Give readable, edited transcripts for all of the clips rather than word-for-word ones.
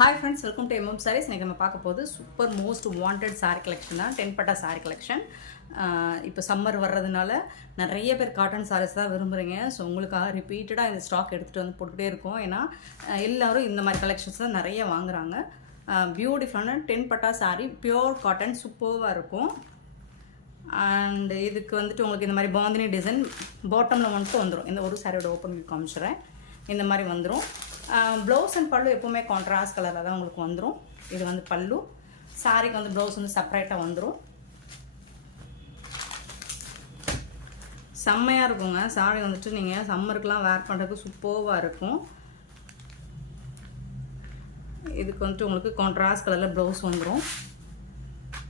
Hi friends, welcome to MM Sarees. இன்னைக்கு நம்ம பார்க்க போது super most wanted saree collection தான் 10 பட்டா saree collection. இப்போ சம்மர் வர்றதுனால நிறைய பேர் காட்டன் sarees தான் விரும்புறீங்க. ஸோ உங்களுக்காக ரிப்பீட்டடாக இந்த ஸ்டாக் எடுத்துகிட்டு வந்து போட்டுகிட்டே இருக்கோம். ஏன்னா எல்லாரும் இந்த மாதிரி கலெக்ஷன்ஸ் தான் நிறைய வாங்குறாங்க. பியூட்டிஃபுல்லான 10 பட்டா saree பியூர் காட்டன் சூப்பராக இருக்கும். அண்ட் இதுக்கு வந்துட்டு உங்களுக்கு இந்த மாதிரி பாந்தினி டிசைன் பாட்டமில் வந்துட்டு வந்துடும். இந்த ஒரு சாரியோட ஓப்பன் வியூ காமிச்சிடுறேன். இந்த மாதிரி வந்துடும். ப்ளவுஸ் அண்ட் பல்லு எப்போவுமே கான்ட்ராஸ்ட் கலரில் தான் உங்களுக்கு வந்துடும். இது வந்து பல்லு, சாரிக்கு வந்து ப்ளவுஸ் வந்து செப்பரேட்டாக வந்துடும். செம்மையாக இருக்குங்க சாரி வந்துட்டு. நீங்கள் சம்மருக்குலாம் வேர் பண்ணுறதுக்கு சூப்பராக இருக்கும். இதுக்கு வந்துட்டு உங்களுக்கு கான்ட்ராஸ்ட் கலரில் ப்ளவுஸ் வந்துடும்.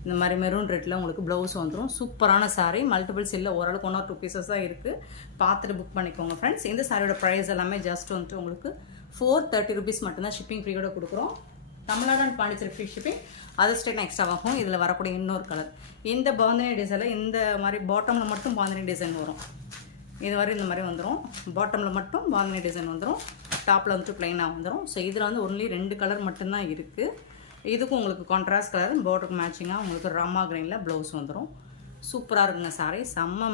இந்த மாதிரி மெரூன் ரெட்டில் உங்களுக்கு ப்ளவுஸ் வந்துடும். சூப்பரான சாரீ. மல்டிபிள்ஸ் இல்லை, ஓரளவுக்கு 1 or 2 பீசஸ் தான் இருக்குது. பார்த்துட்டு புக் பண்ணிக்கோங்க ஃப்ரெண்ட்ஸ். இந்த சாரியோட ப்ரைஸ் எல்லாமே ஜஸ்ட் வந்துட்டு உங்களுக்கு 430 rupees மட்டும்தான். ஷிப்பிங் ஃப்ரீயோட கொடுக்குறோம். Tamil Nadu and Pondicherry free shipping. அது ஸ்டேட் எக்ஸ்ட்ரா ஆகும். இதில் வரக்கூடிய இன்னொரு கலர் இந்த பாந்தினி டிசைனில் இந்த மாதிரி பாட்டமில் மட்டும் பாந்தினி டிசைன் வரும். இது மாதிரி இந்த மாதிரி வந்துடும். பாட்டமில் மட்டும் பாந்தினி டிசைன் வந்துடும். டாப்பில் வந்துட்டு ப்ளைனாக வந்துடும். ஸோ இதில் வந்து ஒன்லி 2 கலர் மட்டும்தான் இருக்குது. இதுக்கும் உங்களுக்கு கான்ட்ராஸ்ட் கலர் பார்டருக்கு மேட்சிங்காக உங்களுக்கு ராமா கிரீனில் ப்ளவுஸ் வந்துடும். சூப்பராக இருக்குங்க சாரி. செம்ம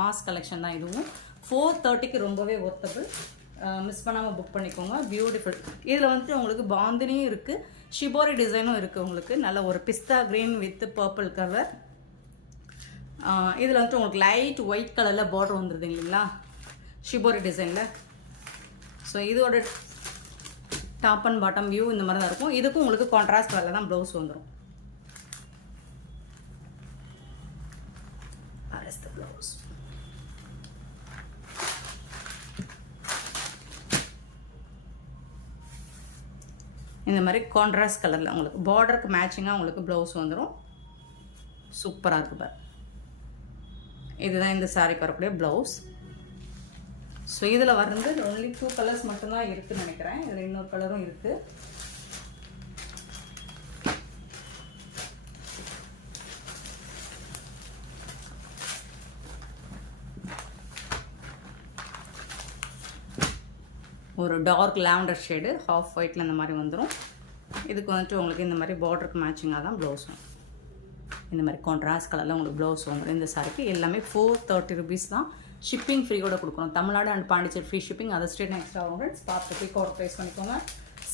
மாஸ் கலெக்ஷன் தான் இதுவும். 430க்கு ரொம்பவே ஒர்த்தபிள். மிஸ் பண்ணாமல் புக் பண்ணிக்கோங்க. பியூட்டிஃபுல். இதில் வந்துட்டு உங்களுக்கு பாந்தினியும் இருக்குது, ஷிபோரி டிசைனும் இருக்குது. உங்களுக்கு நல்ல ஒரு பிஸ்தா க்ரீன் வித் பர்பிள் கலர். இதில் வந்துட்டு உங்களுக்கு லைட் ஒயிட் கலரில் பார்டர் வந்துடுது இல்லைங்களா ஷிபோரி டிசைனில். ஸோ இதோட டாப் அண்ட் பாட்டம் வியூ இந்த மாதிரி தான் இருக்கும். இதுக்கும் உங்களுக்கு கான்ட்ராஸ்ட் கலரில் தான் ப்ளவுஸ் வந்துடும். ப்ளவுஸ் இந்த மாதிரி கான்ட்ராஸ்ட் கலரில் உங்களுக்கு பார்டருக்கு மேட்சிங்காக உங்களுக்கு ப்ளவுஸ் வந்துடும். சூப்பராக இருக்குது பாரு. இதுதான் இந்த சாரிக்கு வரக்கூடிய ப்ளவுஸ். ஸோ இதில் வந்து ஒன்லி 2 கலர்ஸ் மட்டும்தான் இருக்குதுன்னு நினைக்கிறேன். இதில் இன்னொரு கலரும் இருக்குது. ஒரு டார்க் லாவெண்டர் ஷேடு ஹாஃப் ஒயிட்டில் இந்த மாதிரி வந்துடும். இதுக்கு வந்துட்டு உங்களுக்கு இந்த மாதிரி பார்டருக்கு மேட்சிங்காக தான் ப்ளவுஸ் வரும். இந்த மாதிரி கான்ட்ராஸ்ட் கலரில் உங்களுக்கு ப்ளவுஸ் வந்துடும். இந்த சாரிக்கு எல்லாமே 430 rupees தான். ஷிப்பிங் ஃப்ரீயோட கொடுக்கணும். Tamil Nadu and Pondicherry free shipping. அதை ஸ்டேட் எக்ஸ்ட்ரா ஆகும் ஃப்ரெண்ட்ஸ். பார்த்து குயிக்காக ஒரு ப்ரைஸ் பண்ணிக்கோங்க.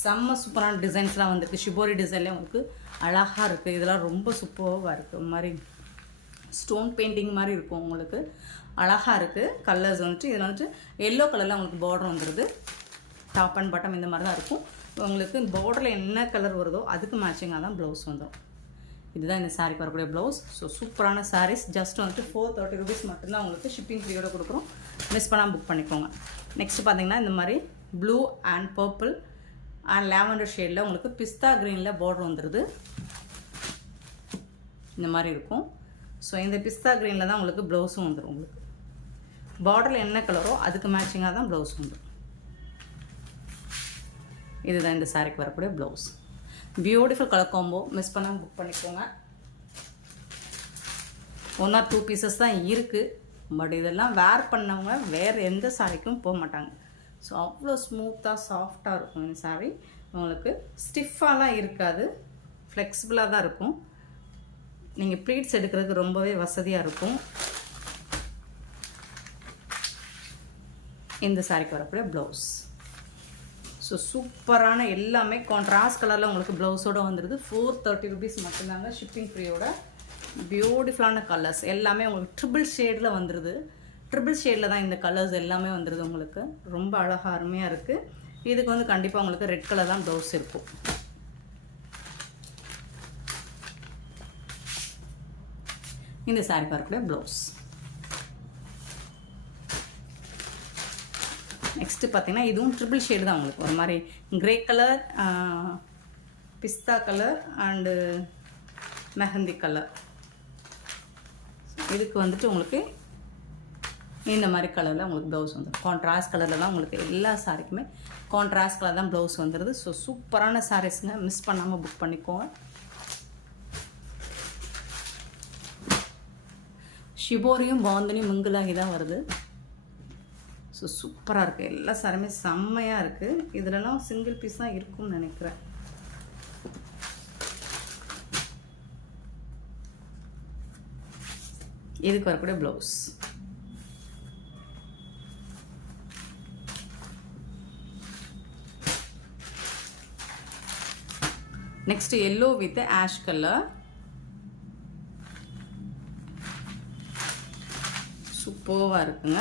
செம்ம சூப்பரான டிசைன்ஸ்லாம் வந்துருக்கு. ஷிபோரி டிசைன்லேயே உங்களுக்கு அழகாக இருக்குது. இதெல்லாம் ரொம்ப சூப்பராக இருக்குது. ஒரு மாதிரி ஸ்டோன் பெயிண்டிங் மாதிரி இருக்கும். உங்களுக்கு அழகாக இருக்குது. கலர்ஸ் வந்துட்டு இதில் வந்துட்டு எல்லோ கலரில் உங்களுக்கு பார்டர் வந்துடுது. டாப் அண்ட் பாட்டம் இந்த மாதிரி தான் இருக்கும். உங்களுக்கு பார்டரில் என்ன கலர் வருதோ அதுக்கு மேட்சிங்காக தான் ப்ளவுஸ் வந்துடும். இதுதான் இந்த சாரிக்கு வரக்கூடிய ப்ளவுஸ். ஸோ சூப்பரான சாரீஸ். ஜஸ்ட் வந்துட்டு 430 rupees மட்டும்தான் உங்களுக்கு ஷிப்பிங் ஃப்ரீயோட கொடுக்குறோம். மிஸ் பண்ணாமல் புக் பண்ணிக்கோங்க. நெக்ஸ்ட் பார்த்தீங்கன்னா இந்த மாதிரி blue and purple and lavender ஷேடில் உங்களுக்கு பிஸ்தா க்ரீனில் பார்டர் வந்துடுது. இந்த மாதிரி இருக்கும். ஸோ இந்த பிஸ்தா க்ரீனில் தான் உங்களுக்கு ப்ளவுஸும் வந்துடும். உங்களுக்கு பார்டரில் என்ன கலரோ அதுக்கு மேட்சிங்காக தான் ப்ளவுஸ் வந்துடும். இதுதான் இந்த சாரிக்கு வரக்கூடிய blouse. Beautiful colour combo. Miss பண்ணாமல் புக் பண்ணிக்கோங்க. 1 or 2 பீசஸ் தான் இருக்குது. பட் இதெல்லாம் வேர் பண்ணவங்க வேறு எந்த சாரிக்கும் போக மாட்டாங்க. ஸோ அவ்வளோ ஸ்மூத்தாக சாஃப்டாக இருக்கும் இந்த சாரி. உங்களுக்கு ஸ்டிஃபாலாம் இருக்காது, ஃப்ளெக்சிபிளாக தான் இருக்கும். நீங்கள் ப்ளீட்ஸ் எடுக்கிறதுக்கு ரொம்பவே வசதியாக இருக்கும். இந்த சாரிக்கு வரக்கூடிய ப்ளவுஸ். ஸோ சூப்பரான எல்லாமே கான்ட்ராஸ்ட் கலரில் உங்களுக்கு ப்ளவுஸோடு வந்துடுது. 430 rupees மட்டும்தாங்க ஷிப்பிங் ஃப்ரீயோட. பியூட்டிஃபுல்லான கலர்ஸ் எல்லாமே உங்களுக்கு ட்ரிபிள் ஷேடில் வந்துடுது. ட்ரிபிள் ஷேடில் தான் இந்த கலர்ஸ் எல்லாமே வந்துடுது. உங்களுக்கு ரொம்ப அழகாக அருமையாக இருக்குது. இதுக்கு வந்து கண்டிப்பாக உங்களுக்கு ரெட் கலர் தான் ப்ளவுஸ் இருக்கும். இந்த சாரி பார்க்கக்கூடிய ப்ளவுஸ். நெக்ஸ்ட்டு பார்த்தீங்கன்னா இதுவும் ட்ரிபிள் ஷேடு தான். உங்களுக்கு ஒரு மாதிரி க்ரே கலர், பிஸ்தா கலர் அண்டு மெஹந்தி கலர். இதுக்கு வந்துட்டு உங்களுக்கு இந்த மாதிரி கலரில் உங்களுக்கு ப்ளவுஸ் வந்துடும். கான்ட்ராஸ்ட் கலரில் தான் உங்களுக்கு எல்லா சாரிக்குமே கான்ட்ராஸ்ட் கலர் தான் ப்ளவுஸ் வந்துடுது. ஸோ சூப்பரான சாரீஸுங்க. மிஸ் பண்ணாமல் புக் பண்ணிக்கோங்க. ஷிபோரியும் பாந்தினியும் மிங்கிளாகி தான் வருது. ஸோ சூப்பராக இருக்குது. எல்லா சாரியுமே செம்மையாக இருக்குது. இதிலலாம் சிங்கிள் பீஸ் தான் இருக்கும்னு நினைக்கிறேன். இதுக்கு வரக்கூடிய blouse. Next yellow with ash colour. சூப்பராக இருக்குங்க.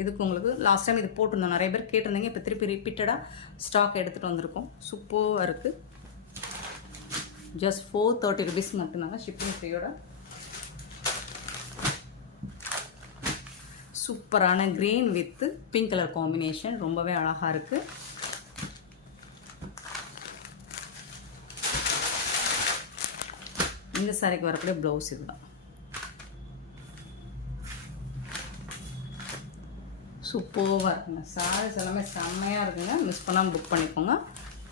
இதுக்கு உங்களுக்கு லாஸ்ட் டைம் இது போட்டிருந்தோம், நிறைய பேர் கேட்டிருந்தீங்க. இப்போ திருப்பி ரிப்பீட்டடாக ஸ்டாக் எடுத்துகிட்டு வந்திருக்கோம். சூப்பராக இருக்குது. ஜஸ்ட் 430 rupees மட்டும்தாங்க ஷிப்பிங் ஃப்ரீயோட. சூப்பரான green with pink colour combination, ரொம்பவே அழகாக இருக்குது. இந்த சாரிக்கு வரக்கூடிய ப்ளவுஸ் இதுதான். சூப்பராக இருக்குங்க. சாரீஸ் எல்லாமே செம்மையாக இருக்குங்க. மிஸ் பண்ணாமல் புக் பண்ணிக்கோங்க.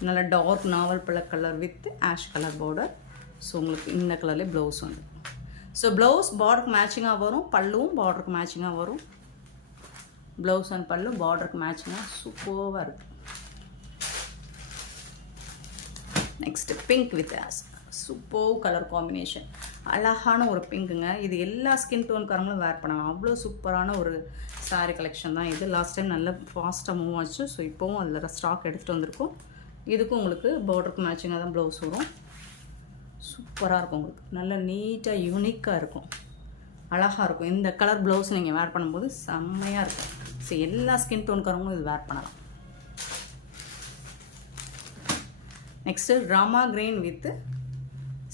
நல்ல டார்க் நாவல் பழ colour with ash colour border. So உங்களுக்கு இந்த கலர்லேயே ப்ளவுஸ் வந்து. ஸோ ப்ளவுஸ் பார்டருக்கு மேட்சிங்காக வரும், பல்லுவும் பார்டருக்கு மேட்சிங்காக வரும். ப்ளவுஸ் அண்ட் பல்லு பார்டருக்கு மேட்சிங்காக சூப்பராக இருக்குது. Next pink with ash. Super colour combination, அழகான ஒரு பிங்க்குங்க. இது எல்லா ஸ்கின் டோன்காரங்களும் வேர் பண்ணலாம். அவ்வளோ சூப்பரான ஒரு சாரீ கலெக்ஷன் தான் இது. லாஸ்ட் டைம் நல்லா ஃபாஸ்ட்டாக மூவ் ஆச்சு. ஸோ இப்போவும் அதில் ஸ்டாக் எடுத்துகிட்டு வந்திருக்கோம். இதுக்கும் உங்களுக்கு பார்டருக்கு மேட்சிங்காக தான் ப்ளவுஸ் வரும். சூப்பராக இருக்கும். உங்களுக்கு நல்ல நீட்டாக யூனிக்காக இருக்கும், அழகாக இருக்கும். இந்த கலர் ப்ளவுஸ் நீங்கள் வேர் பண்ணும்போது செம்மையாக இருக்கும். ஸோ எல்லா ஸ்கின் டோன்காரங்களும் இது வேர் பண்ணலாம். Next Rama green with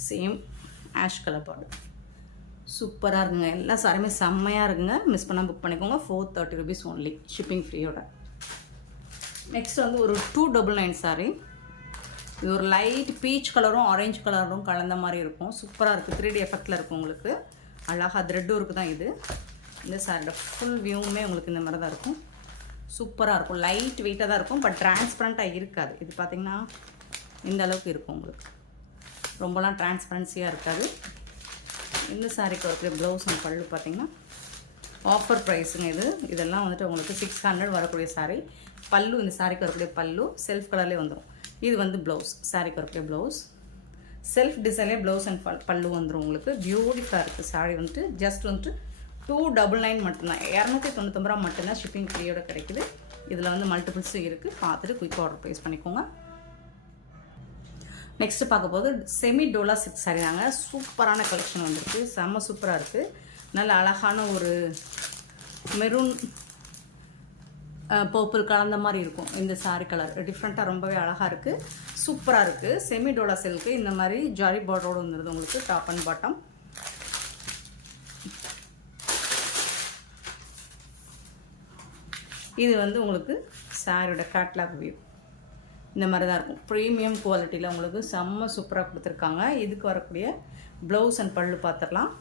same ash colour border. சூப்பராக இருக்குங்க. எல்லா சாரியுமே செம்மையாக இருக்குங்க. மிஸ் பண்ணால் புக் பண்ணிக்கோங்க. 430 rupees ஒன்லி ஷிப்பிங் ஃப்ரீயோட. நெக்ஸ்ட் வந்து ஒரு 299 சாரி. இது ஒரு லைட் பீச் கலரும் ஆரஞ்சு கலரும் கலந்த மாதிரி இருக்கும். சூப்பராக இருக்குது. 3D எஃபெக்டில் இருக்கும். உங்களுக்கு அழகாக த்ரெட் ஒர்க்கு தான் இது. இந்த சாரியோட ஃபுல் வியூவுமே உங்களுக்கு இந்த மாதிரி தான் இருக்கும். சூப்பராக இருக்கும். லைட் வெயிட்டாக தான் இருக்கும், பட் டிரான்ஸ்பரண்ட்டாக இருக்காது. இது பார்த்திங்கன்னா இந்த அளவுக்கு இருக்கும். உங்களுக்கு ரொம்பலாம் டிரான்ஸ்பரன்சியாக இருக்காது. இந்த சாரிக்கு வரக்கூடிய ப்ளவுஸ் அண்ட் பல்லு பார்த்திங்கன்னா ஆஃபர் ப்ரைஸுங்க. இதெல்லாம் வந்துட்டு உங்களுக்கு 600 வரக்கூடிய சாரீ. பல்லு இந்த சாரிக்கு வரக்கூடிய பல்லு செல்ஃப் கலர்லேயே வந்துடும். இது வந்து ப்ளவுஸ், சாரிக்கு வரக்கூடிய ப்ளவுஸ் செல்ஃப் டிசைன்லேயே ப்ளவுஸ் அண்ட் பல்லு வந்துடும். உங்களுக்கு பியூட்டிஃபுல்லாக இருக்குது. சாரீ வந்துட்டு ஜஸ்ட் வந்துட்டு 299 மட்டும்தான். 299 ரூபா மட்டும்தான் ஷிப்பிங் ஃப்ரீயோட கிடைக்குது. இதில் வந்து மல்டிபிள்ஸும் இருக்குது. பார்த்துட்டு குயிக் ஆர்டர் ப்ளேஸ் பண்ணிக்கோங்க. நெக்ஸ்ட்டு பார்க்க போது செமி டோலா சில்க் சாரி தாங்க. சூப்பரான கலெக்ஷன் வந்துருக்கு. செம்ம சூப்பராக இருக்குது. நல்ல அழகான ஒரு மெரூன் பர்பிள் கலந்த மாதிரி இருக்கும். இந்த சாரி கலர் டிஃப்ரெண்ட்டாக ரொம்பவே அழகாக இருக்குது. சூப்பராக இருக்குது. செமி டோலா சில்க்கு இந்த மாதிரி ஜாரி பார்டரோடு வந்துடுது உங்களுக்கு டாப் அண்ட் பாட்டம். இது வந்து உங்களுக்கு சாரியோட கேட்லாக் வியூ இந்த மாதிரி தான் இருக்கும். ப்ரீமியம் குவாலிட்டியில் உங்களுக்கு செம்ம சூப்பராக கொடுத்துருக்காங்க. இதுக்கு வரக்கூடிய ப்ளவுஸ் அண்ட் பல்லு பார்த்துடலாம்.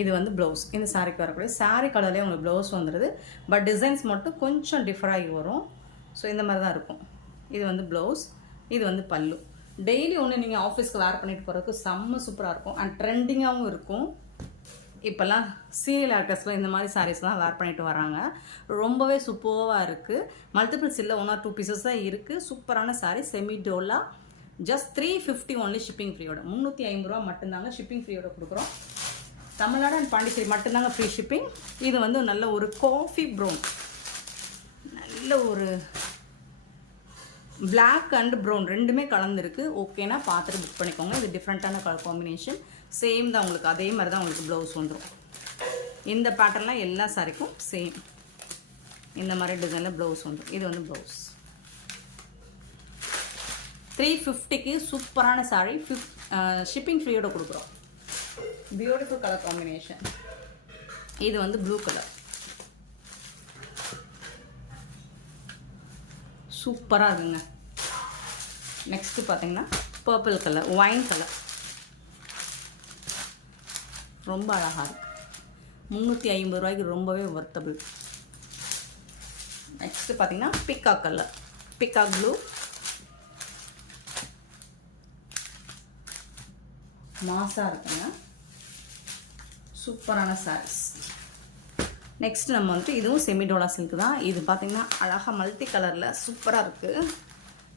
இது வந்து ப்ளவுஸ். இந்த சாரிக்கு வரக்கூடிய சாரி கலர்லேயே உங்களுக்கு ப்ளவுஸ் வந்துடுது. பட் டிசைன்ஸ் மட்டும் கொஞ்சம் டிஃபர் ஆகி வரும். ஸோ இந்த மாதிரி தான் இருக்கும். இது வந்து ப்ளவுஸ், இது வந்து பல்லு. டெய்லி ஒன்று நீங்கள் ஆஃபீஸ்க்கு வேர் பண்ணிட்டு போகிறதுக்கு செம்ம சூப்பராக இருக்கும். அண்ட் ட்ரெண்டிங்காகவும் இருக்கும். இப்போல்லாம் சீரியல் ஆக்டர்ஸில் இந்த மாதிரி சாரீஸ் தான் வேர் பண்ணிட்டு வராங்க. ரொம்பவே சூப்பராக இருக்குது. மல்டிபிள்ஸ் இல்லை, 1 or 2 பீசஸ் தான் இருக்குது. சூப்பரான சாரீ செமி டோலா. ஜஸ்ட் 350 ஒன்லி ஷிப்பிங் ஃப்ரீயோட. 350 ரூபா மட்டும்தாங்க ஷிப்பிங் ஃப்ரீயோட கொடுக்குறோம். தமிழ்நாடு அண்ட் பாண்டிச்சேரி மட்டும்தாங்க ஃப்ரீ ஷிப்பிங். இது வந்து நல்ல ஒரு காஃபி ப்ரௌன், நல்ல ஒரு பிளாக் அண்ட் ப்ரௌன் ரெண்டுமே கலந்துருக்கு. ஓகேனா பார்த்துட்டு புக் பண்ணிக்கோங்க. இது டிஃப்ரெண்ட்டான கலர் காம்பினேஷன். சேம் தான் உங்களுக்கு. அதே மாதிரி தான் உங்களுக்கு ப்ளவுஸ் வந்துடும். இந்த பேட்டர்ன்லாம் எல்லா சாரிக்கும் சேம் இந்த மாதிரி டிசைனில் ப்ளவுஸ் வந்துடும். இது வந்து ப்ளவுஸ். 350க்கு சூப்பரான சாரி ஷிப்பிங் ஃப்ரீயோட கொடுக்குறோம். Beautiful colour combination. இது வந்து ப்ளூ கலர். சூப்பராக இருக்குங்க. நெக்ஸ்ட்டு பார்த்தீங்கன்னா பர்பிள் கலர், ஒயின் கலர். ரொம்ப அழகாக இருக்குது. 350 ரூபாய்க்கு ரொம்பவே வர்த்தபிள். நெக்ஸ்ட்டு பார்த்தீங்கன்னா பிக்காக் கலர், பிக்காக் ப்ளூ. மாசாக இருக்குங்க. சூப்பரான சாரீஸ். நெக்ஸ்ட் நம்ம வந்துட்டு இதுவும் செமிடோலா சில்க் தான். இது பார்த்திங்கன்னா அழகாக மல்டி கலரில் சூப்பராக இருக்குது.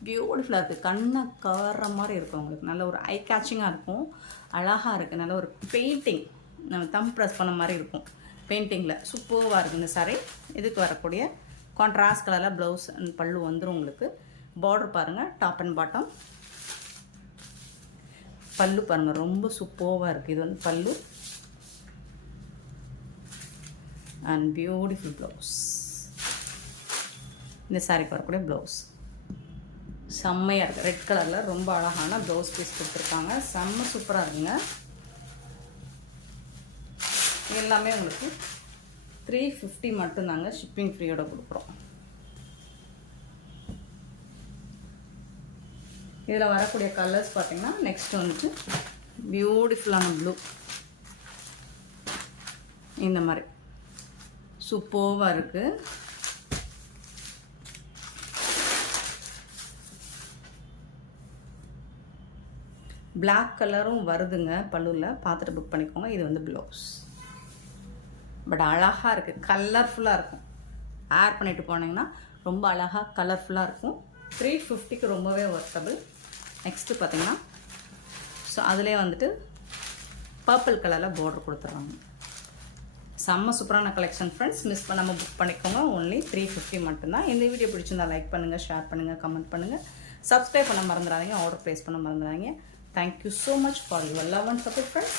பியூட்டிஃபுல்லாக இருக்குது. கண்ணை கவர்ற மாதிரி இருக்கும் உங்களுக்கு. நல்ல ஒரு ஐ கேச்சிங்காக இருக்கும். அழகாக இருக்குது. நல்ல ஒரு பெயிண்டிங் நம்ம தம் ப்ரெஸ் பண்ண மாதிரி இருக்கும். பெயிண்டிங்கில் சூப்பராக இருக்குது இந்த சாரீ. இதுக்கு வரக்கூடிய கான்ட்ராஸ்ட் கலரில் ப்ளவுஸ் அண்ட் பல்லு வந்துடும் உங்களுக்கு. பார்டர் பாருங்கள், டாப் அண்ட் பாட்டம். பல்லு பாருங்கள், ரொம்ப சூப்பராக இருக்குது. இது வந்து பல்லு அண்ட் பியூட்டிஃபுல் ப்ளவுஸ். இந்த சாரீக்கு வரக்கூடிய ப்ளவுஸ் செம்மையாக இருக்குது. ரெட் கலரில் ரொம்ப அழகான ப்ளவுஸ் பீஸ் கொடுத்துருக்காங்க. செம்ம சூப்பராக இருக்குங்க. எல்லாமே உங்களுக்கு 350 மட்டும்தாங்க. ஷிப்பிங் ஃப்ரீயோட கொடுக்குறோம். இதில் வரக்கூடிய கலர்ஸ் பார்த்திங்கன்னா நெக்ஸ்ட் வந்துட்டு பியூட்டிஃபுல்லான ப்ளூ. இந்த மாதிரி சூப்பராக இருக்குது. பிளாக் கலரும் வருதுங்க பல்லுவில். பார்த்துட்டு புக் பண்ணிக்கோங்க. இது வந்து ப்ளவுஸ். பட் அழகாக இருக்குது, கலர்ஃபுல்லாக இருக்கும். ஏர் பண்ணிட்டு போனீங்கன்னா ரொம்ப அழகாக கலர்ஃபுல்லாக இருக்கும். 350க்கு ரொம்பவே ஒர்த்தபிள். நெக்ஸ்ட்டு பார்த்தீங்கன்னா ஸோ அதிலே வந்துட்டு பர்பிள் கலரில் பார்டர் கொடுத்துட்றாங்க. செம்ம சூப்பரான கலெக்ஷன் ஃப்ரெண்ட்ஸ். மிஸ் பண்ணாமல் புக் பண்ணிக்கோங்க. ஒன்லி 350 மட்டும்தான். இந்த வீடியோ பிடிச்சிருந்தா லைக் பண்ணுங்கள், ஷேர் பண்ணுங்கள், கமெண்ட் பண்ணுங்கள், சப்ஸ்கிரைப் பண்ண மறந்துடாதீங்க, ஆர்டர் ப்ளேஸ் பண்ண மறந்துடாதீங்க. Thank you so much for your love and support, friends.